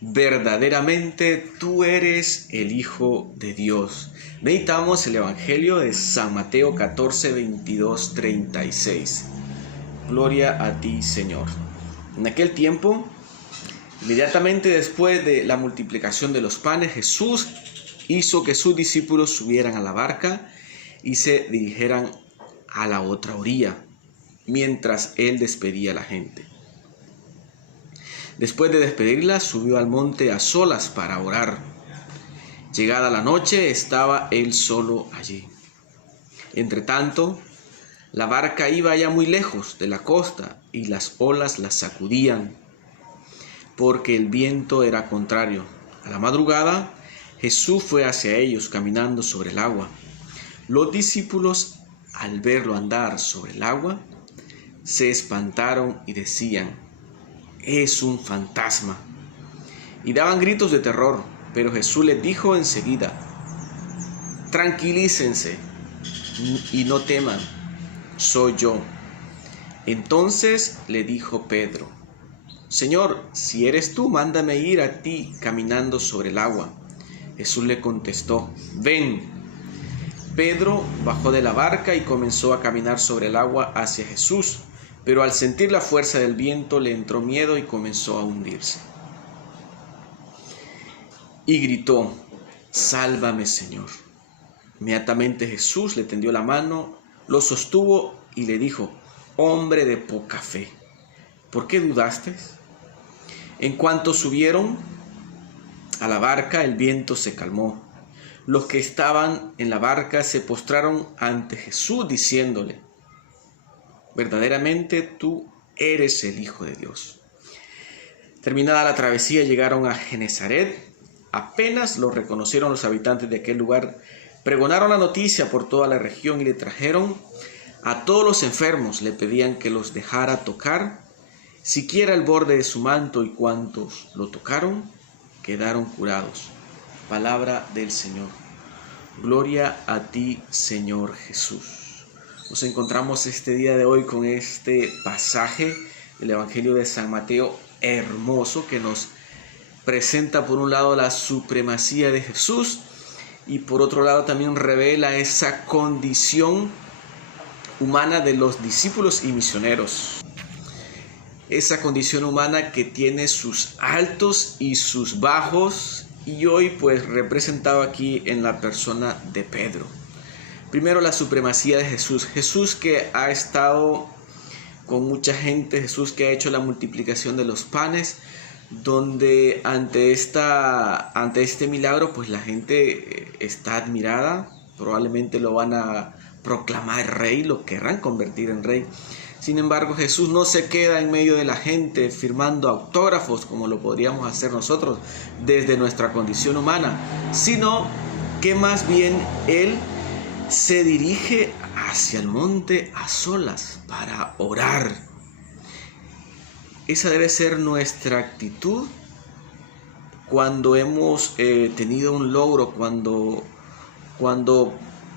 verdaderamente tú eres el Hijo de Dios. Meditamos el Evangelio de San Mateo 14, 22, 36. Gloria a ti, Señor. En aquel tiempo, inmediatamente después de la multiplicación de los panes, Jesús hizo que sus discípulos subieran a la barca y se dirigieran a la otra orilla, mientras él despedía a la gente. Después de despedirla, subió al monte a solas para orar. Llegada la noche, estaba él solo allí. Entretanto, la barca iba ya muy lejos de la costa y las olas la sacudían, porque el viento era contrario. A la madrugada, Jesús fue hacia ellos caminando sobre el agua. Los discípulos, al verlo andar sobre el agua, se espantaron y decían: «Es un fantasma», y daban gritos de terror. Pero Jesús les dijo enseguida: «Tranquilícense y no teman, soy yo». Entonces le dijo Pedro: «Señor, si eres tú, mándame ir a ti caminando sobre el agua». Jesús le contestó: «Ven». Pedro bajó de la barca y comenzó a caminar sobre el agua hacia Jesús, pero al sentir la fuerza del viento le entró miedo y comenzó a hundirse. Y gritó: «Sálvame, Señor». Inmediatamente Jesús le tendió la mano, lo sostuvo y le dijo: «Hombre de poca fe, ¿por qué dudaste?». En cuanto subieron a la barca, el viento se calmó. Los que estaban en la barca se postraron ante Jesús diciéndole: «Verdaderamente tú eres el Hijo de Dios». Terminada la travesía, llegaron a Genesaret. Apenas lo reconocieron los habitantes de aquel lugar, pregonaron la noticia por toda la región y le trajeron a todos los enfermos. Le pedían que los dejara tocar siquiera el borde de su manto, y cuantos lo tocaron quedaron curados. Palabra del Señor. Gloria a ti, Señor Jesús. Nos encontramos este día de hoy con este pasaje del Evangelio de San Mateo hermoso, que nos presenta por un lado la supremacía de Jesús y por otro lado también revela esa condición humana de los discípulos y misioneros. Esa condición humana que tiene sus altos y sus bajos, y hoy pues representado aquí en la persona de Pedro. Primero, la supremacía de Jesús. Jesús que ha estado con mucha gente, Jesús que ha hecho la multiplicación de los panes, donde ante este milagro pues la gente está admirada, probablemente lo van a proclamar rey, lo querrán convertir en rey. Sin embargo, Jesús no se queda en medio de la gente firmando autógrafos como lo podríamos hacer nosotros desde nuestra condición humana, sino que más bien Él se dirige hacia el monte a solas para orar. Esa debe ser nuestra actitud cuando hemos tenido un logro, cuando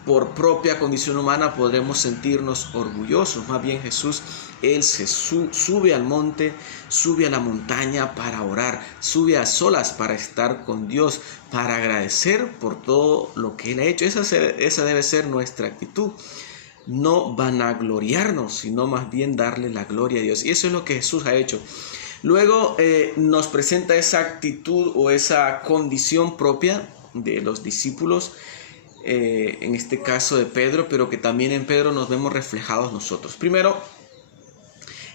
por propia condición humana podremos sentirnos orgullosos. Más bien Jesús, Él se sube al monte, sube a la montaña para orar, sube a solas para estar con Dios, para agradecer por todo lo que Él ha hecho. Esa debe ser nuestra actitud. No vanagloriarnos, sino más bien darle la gloria a Dios. Y eso es lo que Jesús ha hecho. Luego nos presenta esa actitud o esa condición propia de los discípulos, en este caso de Pedro, pero que también en Pedro nos vemos reflejados nosotros. Primero,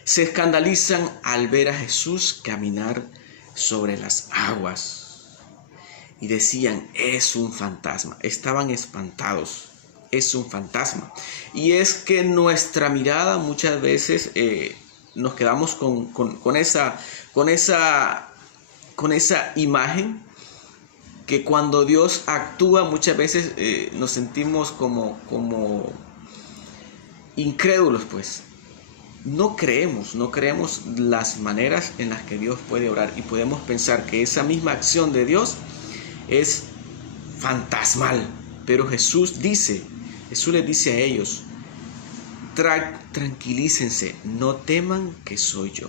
se escandalizan al ver a Jesús caminar sobre las aguas y decían: «Es un fantasma». Estaban espantados. Es un fantasma. Y es que nuestra mirada muchas veces nos quedamos con esa imagen, que cuando Dios actúa muchas veces nos sentimos como incrédulos, pues no creemos las maneras en las que Dios puede obrar, y podemos pensar que esa misma acción de Dios es fantasmal. Pero Jesús les dice a ellos: tranquilícense, no teman, que soy yo.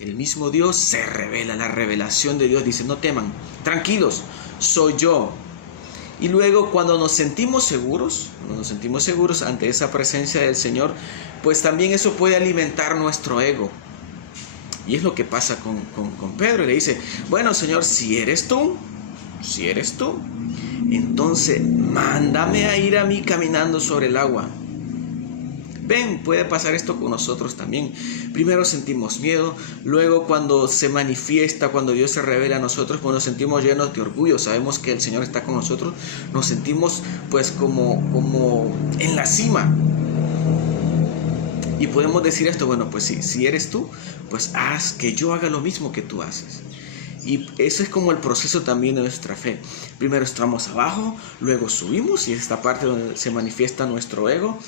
el mismo Dios se revela, la revelación de Dios dice, no teman, tranquilos, soy yo. Y luego cuando nos sentimos seguros ante esa presencia del Señor, pues también eso puede alimentar nuestro ego. Y es lo que pasa con Pedro. Y le dice, bueno, Señor, si eres tú, entonces mándame a ir a mí caminando sobre el agua. Ven, puede pasar esto con nosotros también. Primero sentimos miedo, luego cuando se manifiesta, cuando Dios se revela a nosotros, cuando nos sentimos llenos de orgullo, sabemos que el Señor está con nosotros, nos sentimos pues como en la cima. Y podemos decir esto, bueno, pues si eres tú, pues haz que yo haga lo mismo que tú haces. Y eso es como el proceso también de nuestra fe. Primero estamos abajo, luego subimos, y esta parte donde se manifiesta nuestro ego.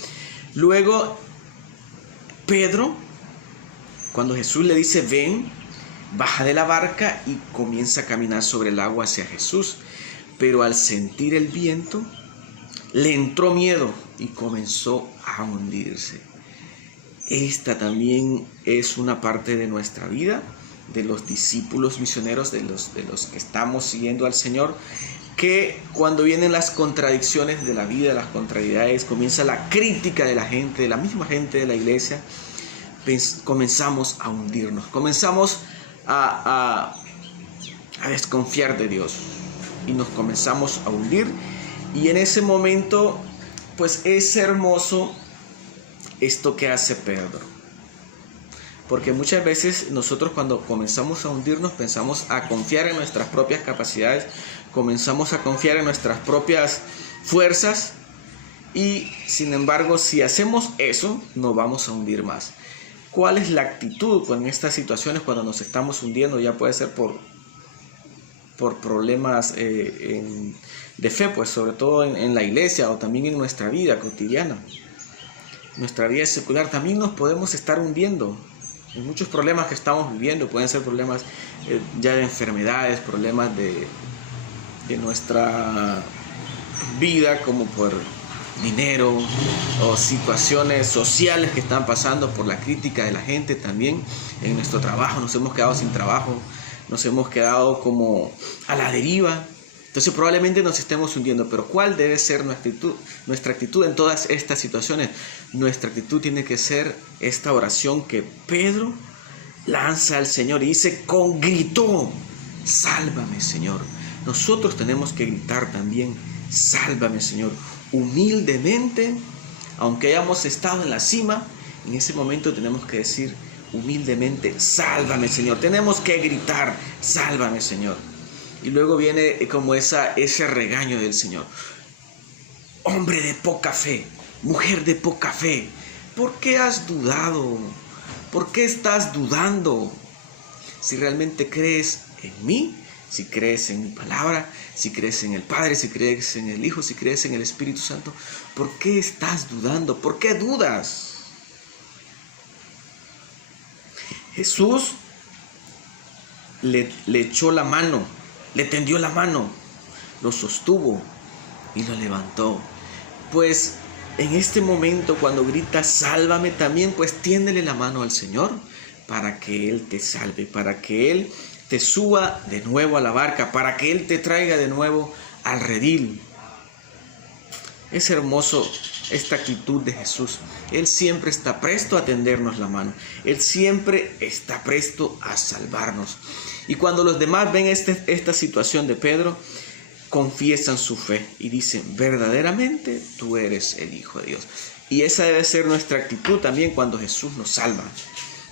Luego, Pedro, cuando Jesús le dice, ven, baja de la barca y comienza a caminar sobre el agua hacia Jesús. Pero al sentir el viento, le entró miedo y comenzó a hundirse. Esta también es una parte de nuestra vida, de los discípulos misioneros, de los que estamos siguiendo al Señor, que cuando vienen las contradicciones de la vida, las contrariedades, comienza la crítica de la gente, de la misma gente de la iglesia, comenzamos a hundirnos, comenzamos a desconfiar de Dios y nos comenzamos a hundir. Y en ese momento, pues es hermoso esto que hace Pedro. Porque muchas veces nosotros cuando comenzamos a hundirnos pensamos a confiar en nuestras propias capacidades, comenzamos a confiar en nuestras propias fuerzas y sin embargo si hacemos eso nos vamos a hundir más. ¿Cuál es la actitud en estas situaciones cuando nos estamos hundiendo? Ya puede ser por problemas de fe, pues sobre todo en la iglesia o también en nuestra vida cotidiana. Nuestra vida secular también nos podemos estar hundiendo. Hay muchos problemas que estamos viviendo, pueden ser problemas ya de enfermedades, problemas de nuestra vida como por dinero o situaciones sociales que están pasando por la crítica de la gente también. En nuestro trabajo nos hemos quedado sin trabajo, nos hemos quedado como a la deriva. Entonces probablemente nos estemos hundiendo, pero ¿cuál debe ser nuestra actitud en todas estas situaciones? Nuestra actitud tiene que ser esta oración que Pedro lanza al Señor y dice, gritó, sálvame, Señor. Nosotros tenemos que gritar también, sálvame, Señor. Humildemente, aunque hayamos estado en la cima, en ese momento tenemos que decir humildemente, sálvame, Señor. Tenemos que gritar, sálvame, Señor. Y luego viene como ese regaño del Señor. Hombre de poca fe, mujer de poca fe, ¿por qué has dudado? ¿Por qué estás dudando? Si realmente crees en mí, si crees en mi palabra, si crees en el Padre, si crees en el Hijo, si crees en el Espíritu Santo, ¿por qué estás dudando? ¿Por qué dudas? Jesús le echó la mano, le tendió la mano, lo sostuvo y lo levantó. Pues en este momento cuando gritas sálvame también, pues tiéndele la mano al Señor para que Él te salve, para que Él te suba de nuevo a la barca, para que Él te traiga de nuevo al redil. Es hermoso esta actitud de Jesús. Él siempre está presto a tendernos la mano. Él siempre está presto a salvarnos. Y cuando los demás ven esta situación de Pedro, confiesan su fe y dicen, verdaderamente tú eres el Hijo de Dios. Y esa debe ser nuestra actitud también cuando Jesús nos salva.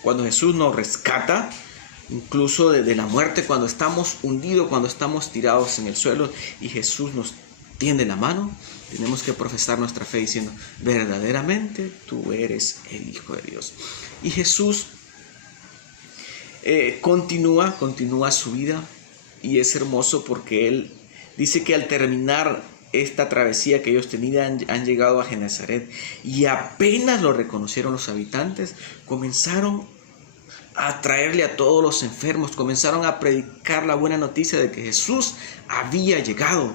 Cuando Jesús nos rescata, incluso de la muerte, cuando estamos hundidos, cuando estamos tirados en el suelo y Jesús nos tiende la mano, tenemos que profesar nuestra fe diciendo, verdaderamente tú eres el Hijo de Dios. Y Jesús continúa su vida y es hermoso porque Él dice que al terminar esta travesía que ellos tenían, han llegado a Genesaret y apenas lo reconocieron los habitantes, comenzaron a traerle a todos los enfermos, comenzaron a predicar la buena noticia de que Jesús había llegado.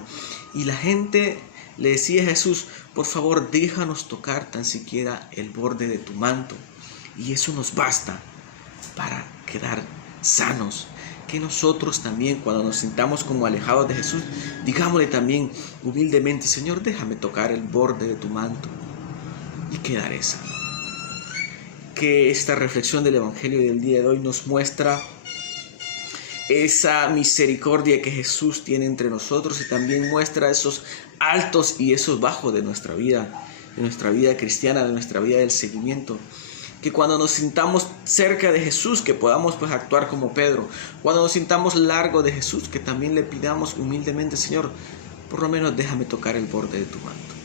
Y la gente le decía a Jesús, por favor, déjanos tocar tan siquiera el borde de tu manto. Y eso nos basta para que quedar sanos. Que nosotros también, cuando nos sintamos como alejados de Jesús, digámosle también humildemente: Señor, déjame tocar el borde de tu manto y quedaré sano. Que esta reflexión del Evangelio del día de hoy nos muestra esa misericordia que Jesús tiene entre nosotros, y también muestra esos altos y esos bajos de nuestra vida cristiana, de nuestra vida del seguimiento. Que cuando nos sintamos cerca de Jesús, que podamos pues actuar como Pedro. Cuando nos sintamos largo de Jesús, que también le pidamos humildemente: Señor, por lo menos déjame tocar el borde de tu manto.